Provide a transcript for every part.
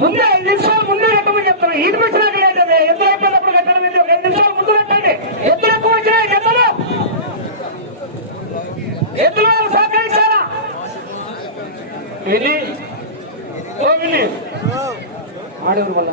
ముందే ఐదు నిమిషాలు ముందే కట్టమని చెప్తాను ఈది వచ్చినాక లేదండి ఎద్దులు అయిపోయినప్పుడు కట్టడం ఏంటి ఒక ఐదు నిమిషాలు ముందు కట్టండి ఎద్దులు ఎక్కువ వచ్చినాయి. ఎద్దులు ఎద్దులు సహకరించాలా? వెళ్ళి. ఓ వెళ్ళి. ఆడేవారు వల్ల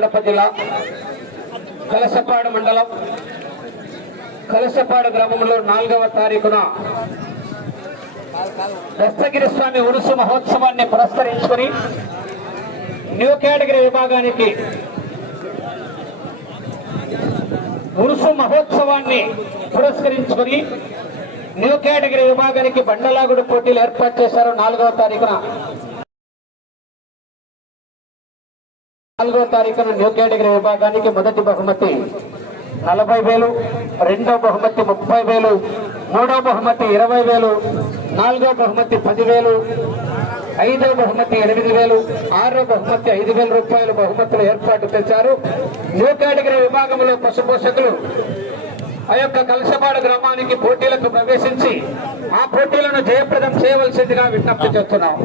కడప జిల్లా కలసపాడు మండలం. కలసపాడు గ్రామంలో నాలుగవ తారీఖున దస్తగిరి స్వామి ఉరుసు మహోత్సవాన్ని పురస్కరించుకుని న్యూ కేటగిరీ విభాగానికి ఉరుసు మహోత్సవాన్ని పురస్కరించుకుని న్యూ కేటగిరీ విభాగానికి బండలాగుడు పోటీలు ఏర్పాటు చేశారు నాలుగవ తారీఖున. నాలుగో తారీఖున న్యూ కేటగిరీ విభాగానికి మొదటి బహుమతి నలభై వేలు రెండో బహుమతి ముప్పై వేలు మూడో బహుమతి ఇరవై వేలు నాలుగో బహుమతి పదివేలు ఐదో బహుమతి ఎనిమిది వేలు ఆరో బహుమతి ఐదు వేల రూపాయలు బహుమతులు ఏర్పాటు చేశారు. న్యూ కేటగిరీ విభాగంలో పశుపోషకులు ఆ యొక్క కలసపాడు గ్రామానికి పోటీలకు ప్రవేశించి ఆ పోటీలను జయప్రదం చేయవలసిందిగా విజ్ఞప్తి చేస్తున్నాం.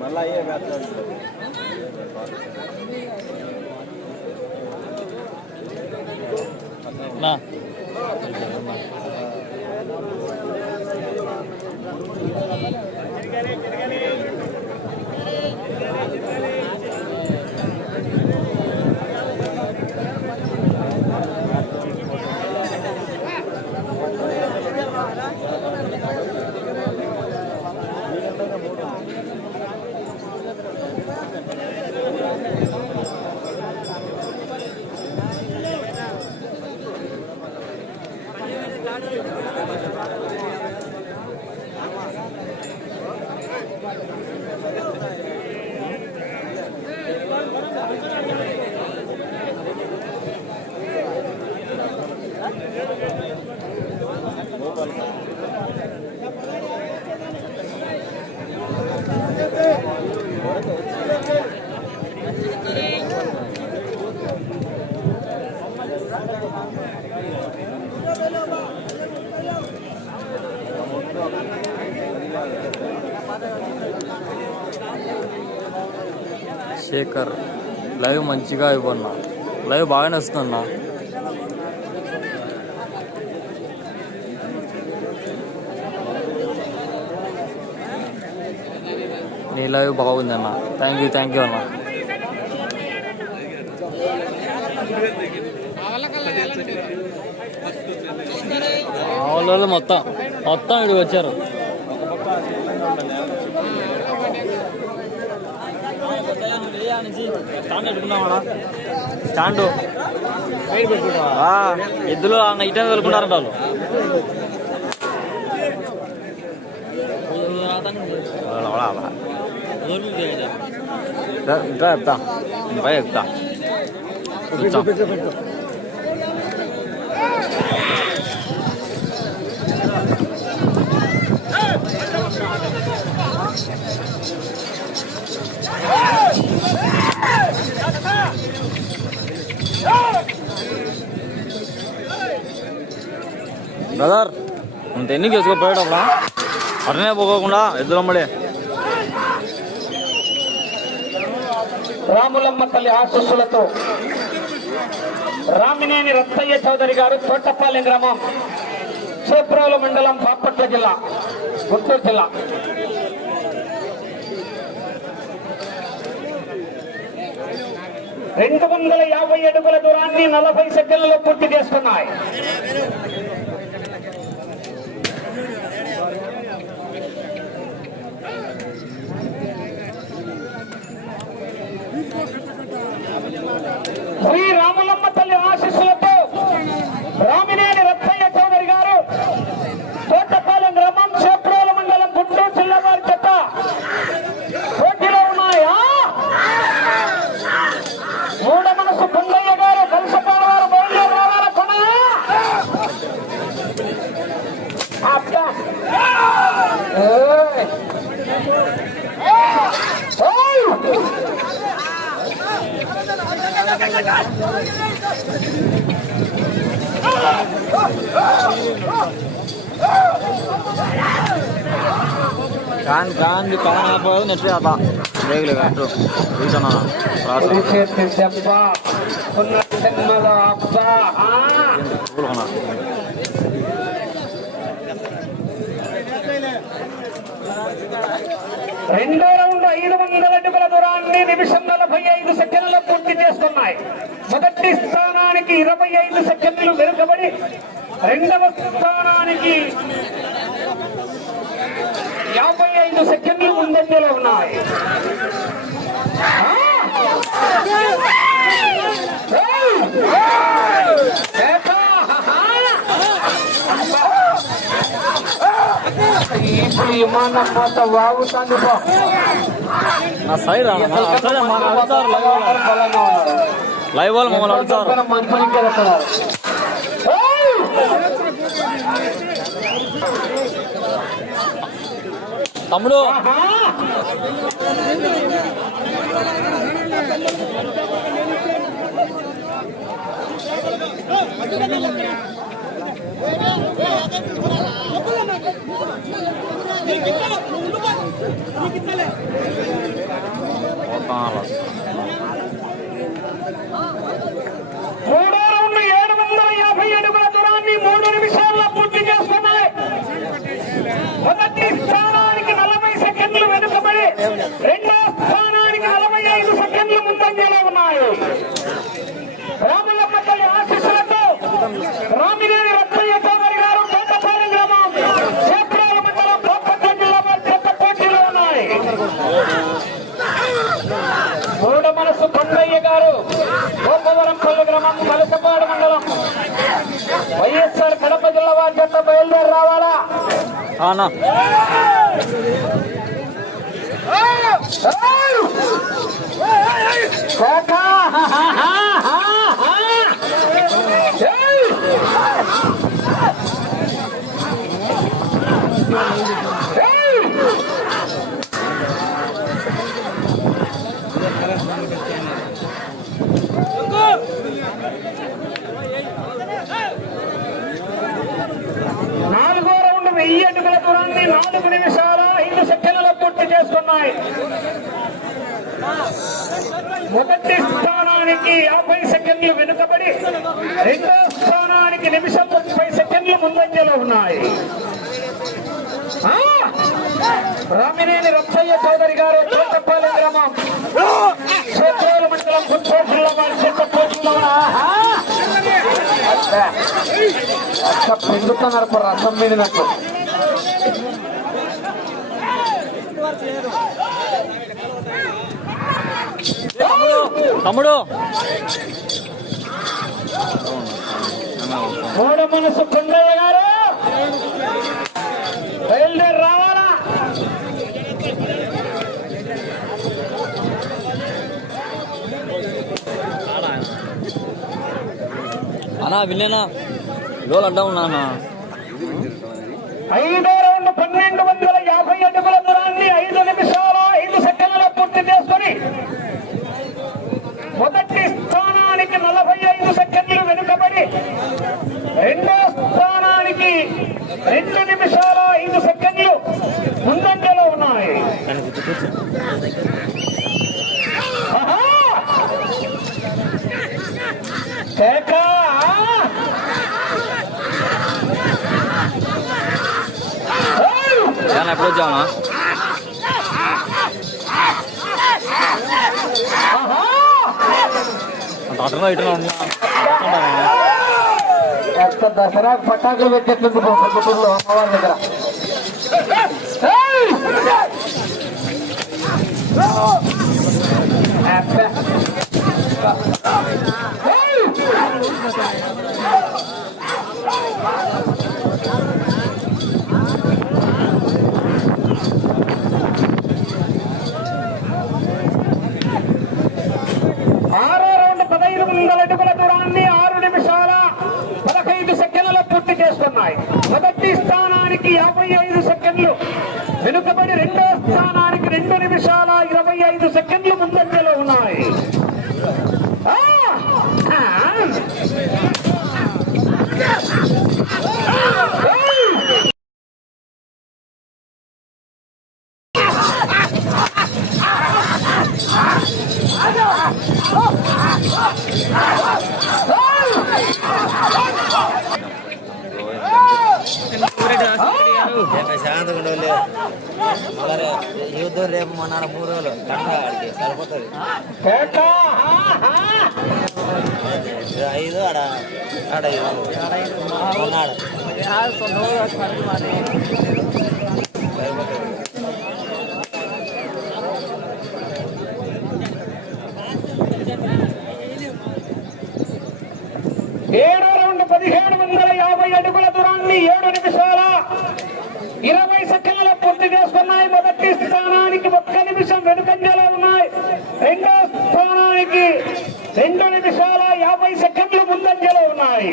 మళ్ళీ అయ్యే వేస్తాడు నా. శేఖర్. లైవ్ మంచిగా ఇవ్వన్నా. లైవ్ బాగానే వస్తుందన్నా. నీ లైవ్ బాగుందన్న. థ్యాంక్ యూ థ్యాంక్ యూ అన్న. వాళ్ళు మొత్తం. మొత్తం ఇక్కడికి వచ్చారు. స్టాండు. పెట్టుకున్నామా స్టాండ్ ఎద్దులు నైట్ వెళ్తున్నారంట వాళ్ళు ఇంకా చెప్తా పై చెప్తా బ్రదర్ ఇంత ఎన్ని వేసుకోపోయేటప్పుడు అట్లనే పోకోకుండా ఎద్దులమ్మడే రాములమ్మ తల్లి ఆశస్సులతో రామినేని రత్తయ్య చౌదరి గారు తోటపాలెం గ్రామం చేప్రోలు మండలం బాపట్ల జిల్లా గుంటూరు జిల్లా. రెండు వందల యాభై అడుగుల దూరాన్ని నలభై సెకండ్లలో పూర్తి చేస్తున్నాయి. శ్రీ తల్లి ఆశీస్సులతో రామినేని రత్తయ్య చౌదరి గారు తోటపాలెం గ్రామం చేప్రోల మండలం గుంటూరు జిల్లా వారి చెత్త పోటీలో ఉన్నాయా మూడ మనసు పుల్లయ్య గారు కలిసిపోయిన వారు బయలుదేరి రావాల కొనయా అబ్బా ఏయ్. ఏయ్. కాన్ కాన్ కాన్ ఆపోయావు నెట్ అబ్బా రేగులు కట్టు కూర్చున్నా రాసు రెండో రౌండ్ ఐదు వందల అడుగుల దూరాన్ని నిమిషం నలభై ఐదు సెకండ్లు పూర్తి చేస్తున్నాయి మొదటి స్థానానికి ఇరవై ఐదు సెకండ్లు వెనుకబడి రెండవ స్థానానికి యాభై ఐదు సెకండ్లు ముందంజలో ఉన్నాయి. ఆ! ఇప్పుడు విమానం పోత వాగుతాంది లైవ్ వాళ్ళు మమ్మల్ని అడుగుతారు తమ్ముడు మూడో రౌండ్ ఏడు వందల యాభై అడుగుల దూరాన్ని మూడు నిమిషాల్లో పూర్తి చేస్తున్నాయి మొదటి స్థానానికి నలభై సెకండ్లు వెనుకబడి రెండో స్థానానికి నలభై ఐదు సెకండ్లు ముందంజలో ఉన్నాయి. రామలమ్మ తల్లి ఆశీస్సులతో రామినేని రత్తయ్య చౌదరి గారు తోటపాలెం గ్రామం చేప్రాల మండలం బాపట్ల జిల్లా వారి చెత్త పోటీలో ఉన్నాయి మూడ మనసు కొండయ్య గారు గ్రామం కలసపాడు మండలం. వైఎస్ఆర్ కడప జిల్లా వారి చెత్త బయలుదేరి రావాలా? కోకా! హా, వెయ్యి అడుగుల దూరాన్ని నాలుగు నిమిషాల ఐదు సెకండ్లలో పూర్తి చేస్తున్నాయి మొదటి స్థానానికి యాభై సెకండ్లు వెనుకబడి రెండో స్థానానికి నిమిషం ముప్పై సెకండ్లు ముందంజలో ఉన్నాయి. రామినేని రత్తయ్య చౌదరి గారు తోటపాలెం గ్రామం. చేతుల మండలం గుంటూరు జిల్లా వారి చెత్త పోటీలో అక్క తమ్ముడు. మూడ మనసు కొండయ్య గారు. బయలుదేరి రావాలా? అన్నా విన్నేనా? లోలు అడ్డా ఉన్నా అన్నా. ఐదో రౌండ్ పన్నెండు వందల యాభై అడుగుల దూరాన్ని ఐదు నిమిషాల ఐదు సెకండ్లలో పూర్తి చేసుకొని స్థానానికి నలభై ఐదు సెకండ్లు వెనుకబడి రెండో స్థానానికి రెండు నిమిషాల ఐదు సెకండ్లు ముందంజలో ఉన్నాయి. ఎప్పుడు వచ్చావా అటనో ఇటనో దసరా పటాకులు పెట్టేట్లుంది కుటుంబంలో అమ్మవారి దగ్గర. అబ్బా. ఏయ్! ఆరో రౌండ్ పదహైదు వందల అడుగుల దూరాన్ని ఆరు నిమిషాల పదహైదు సెకండ్లలో పూర్తి చేస్తున్నాయి మొదటి స్థానానికి యాభై ఐదు సెకండ్లు వెనుకబడి రెండో స్థానానికి రెండు నిమిషాల ఇరవై ఐదు సెకండ్లు ముందు ఉన్నాయి ఆ! ఆ! ఏయ్! శాంతంగా ఉండవులే మళ్ళా రే- యుద్ధం రేపు మా నాన్న మూడు రోజులు కట్ట ఆడికి సరిపోతుంది కేక! ఆ! ఆ! ఇది ఐదు ఆడ ఆడ ఐదు ఉన్నాడు ఏడో రౌండ్ పదిహేడు వందల యాభై అడుగుల దూరాన్ని ఏడు నిమిషాల ఇరవై సెకండ్ల పూర్తి చేసుకున్నాయి. మొదటి స్థానానికి ఒక్క నిమిషం వెనుకంజలో ఉన్నాయి. రెండో స్థానానికి రెండు నిమిషాల యాభై సెకండ్లు ముందంజలో ఉన్నాయి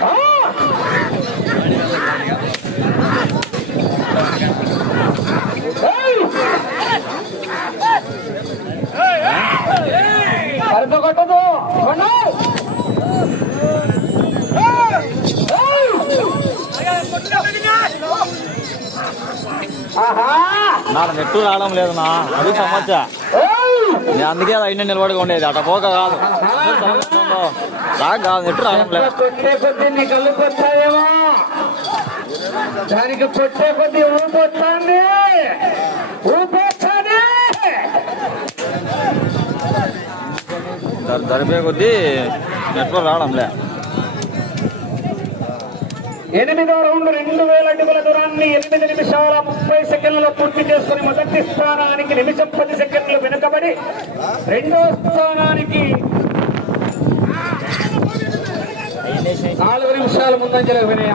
ఆ! కరెంట్ కొట్టదు కొను. ఏయ్! ఆహా! నాకు నెట్టు రావడం లేదు నా. అది సమస్య. నేను అందుకే అది అయినా నిలబడిగా ఉండేది. అట పోక కాదు. రాక కాదు నెట్టు రావడం లేదు. దానికి పొట్టే కొద్ది ఊపు జరిపే దరిపే కొద్దీ నెట్వర్క్ రావడంలే. ఎనిమిదో రౌండ్ రెండు వేల అడుగుల దూరాన్ని ఎనిమిది నిమిషాల ముప్పై సెకండ్లలో పూర్తి చేసుకుని మొదటి స్థానానికి నిమిషం పది సెకండ్లు వెనుకబడి రెండో స్థానానికి నాలుగు నిమిషాల ముందంజలో వినయ్?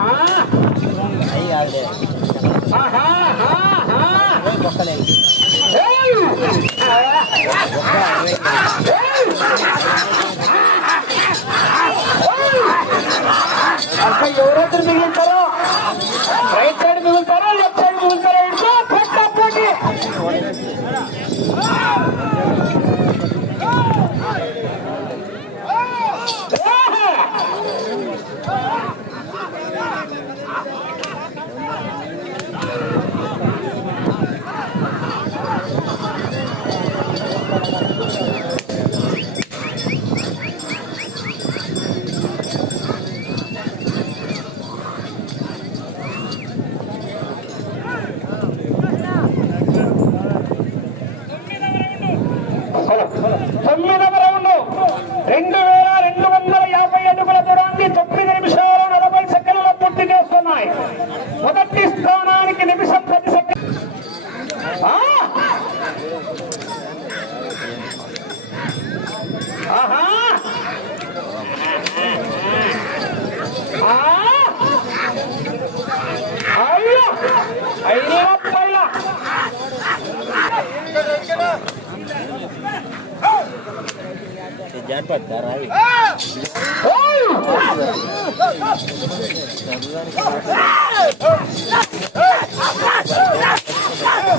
అక్కడ మిగులుతారో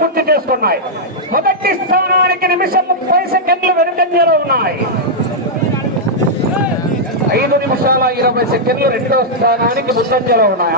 పూర్తి చేసుకున్నాయి. మొదటి స్థానానికి నిమిషం ముప్పై సెకండ్లు వెనుకంజలో ఉన్నాయి. ఐదు నిమిషాల ఇరవై సెకండ్లు రెండో స్థానానికి ముందంజలో ఉన్నాయి.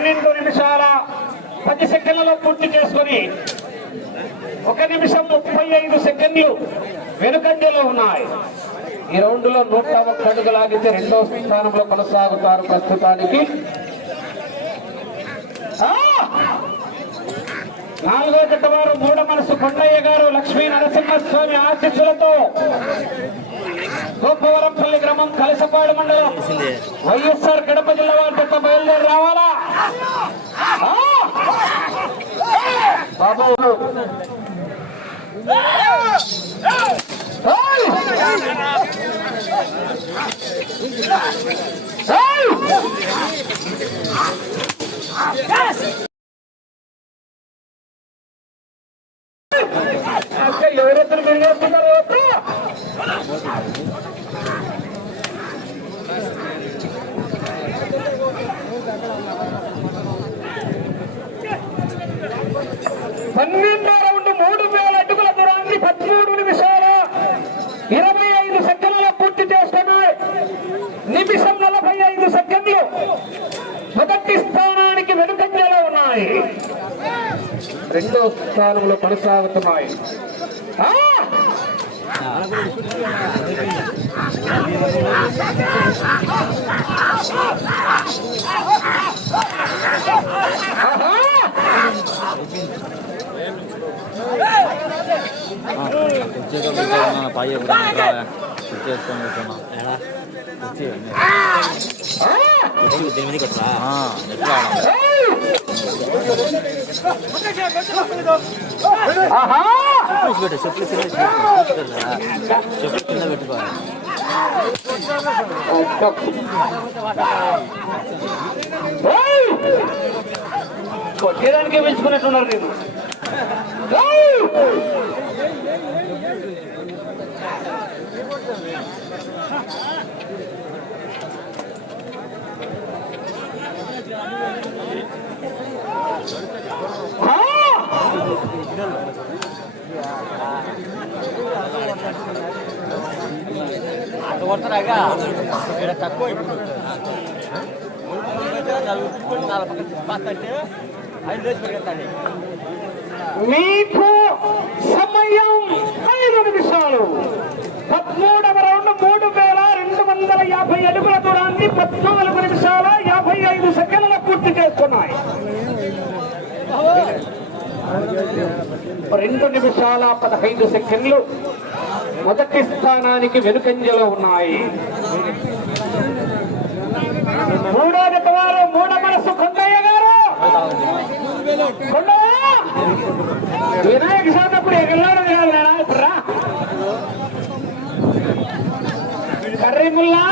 పన్నెండు నిమిషాల పది సెకండ్లలో పూర్తి చేసుకుని ఒక నిమిషం ముప్పై ఐదు సెకండ్లు వెనుకంజలో ఉన్నాయి ఈ రౌండ్లో నూట ఒక్క అడుగు లాగితే రెండో స్థానంలో కొనసాగుతారు ప్రస్తుతానికి! నాలుగో జట్టు వారు మూడ మనసు కొండయ్య గారు లక్ష్మీ నరసింహస్వామి ఆశీస్సులతో గోపవరంపల్లి గ్రామం కలసపాడు మండలం వైఎస్ఆర్ కడప జిల్లా వారి బయలుదేరి రావాలా! బాబు ఏయ్! ఏయ్! అక్క, పన్నెండో రౌండ్ మూడు వేల అడుగుల దూరాన్ని పదమూడు నిమిషాల ఇరవై ఐదు సెకండ్లలో పూర్తి చేస్తున్నాయి నిమిషం నలభై ఐదు సెకండ్లు మొదటి స్థానానికి వెనుకంజలో ఉన్నాయి. రెండో స్థానంలో కొనసాగుతున్నాయి. ఆహా! వచ్చేటప్పుడు పై వచ్చేసుకొని కూర్చున్నా ఎలా వచ్చి ఆ! దీని మీదకి వచ్చా ఎట్లా ఆహా! పెట్టు చెప్పులు కింద చెప్పులు కింద పెట్టుకోవాలి ఏయ్! కొట్టేదానికే పెంచుకున్నట్టున్నారు నేను ఏయ్! ఆ! అటు కొడతారాగా ఇక్కడ తక్కువ మీకు సమయం ఐదు నిమిషాలు. పదమూడవ రౌండ్ మూడు వందల యాభై అడుగుల దూరాన్ని పద్నాలుగు నిమిషాల యాభై ఐదు సెకండ్ల పూర్తి చేస్తున్నాయి. రెండు నిమిషాల పదహైదు సెకండ్లు మొదటి స్థానానికి వెనుకంజలో ఉన్నాయి. మూడో జత వారు మూడ మనసు కొండయ్య గారు! వినాయక చవితి ఎగలాడు కాదు నాయనా,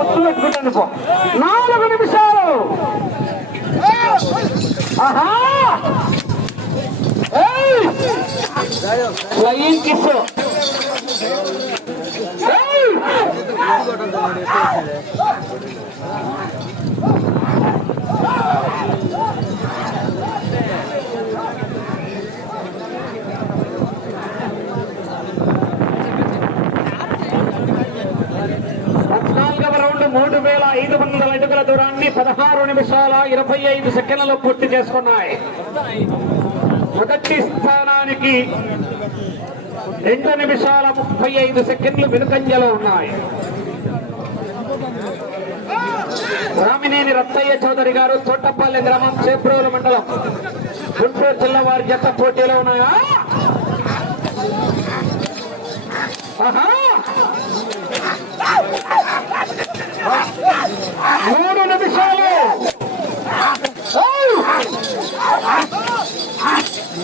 ఇప్పుడు పెట్టుకుంటాను నాలుగు నిమిషాలు ఆహా ఏయ్! ఫ్లయింగ్ కిస్ మూడు వేల ఐదు వందల అడుగుల దూరాన్ని పదహారు నిమిషాల ఇరవై ఐదు సెకండ్లలో పూర్తి చేసుకున్నాయి. మొదటి స్థానానికి రెండు నిమిషాల ముప్పై ఐదు సెకండ్లు వెనుకంజలో ఉన్నాయి. రామినేని రత్తయ్య చౌదరి గారు తోటపల్లి గ్రామం చేప్రోలు మండలం గుంటూరు జిల్లా వారి జత పోటీలో ఉన్నాయా? మూడు నిమిషాలు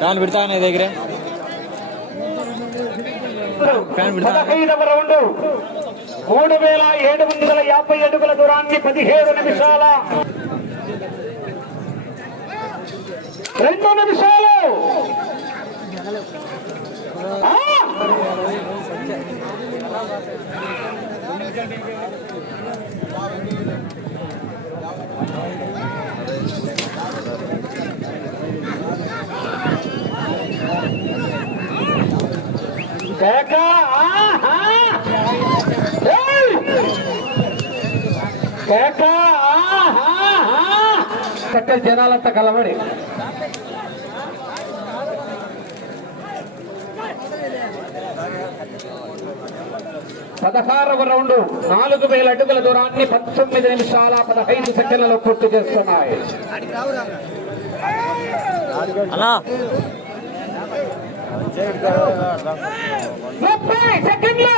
దాన్ని పెడతా నీ దగ్గరే. పదహైదవ రౌండ్. మూడు వేల ఏడు వందల యాభై అడుగుల దూరాన్ని పదిహేడు నిమిషాల. రెండు నిమిషాలు. ఆ! కేక ఆహా! ఏయ్! కేక జనాలంతా కలబడి పదహారవ రౌండ్ నాలుగు వేల అడుగుల దూరాన్ని పంతొమ్మిది నిమిషాల పదహైదు సెకండ్లలో పూర్తి చేస్తున్నాయి. ముప్పై సెకండ్లు.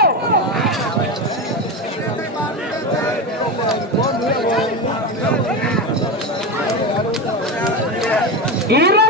ఇరవై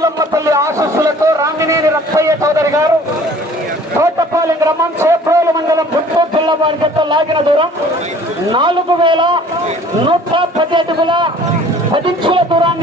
మల్లమ్మ తల్లి ఆశస్సులతో రాంగినేని రత్తయ్య చౌదరి గారు కోటపాలెం గ్రామం చేప్రోలు మండలం గుంటూరు జిల్లా వారి లాగిన దూరం. నాలుగు వేల నూట పది అడుగుల పదించుల దూరాన్ని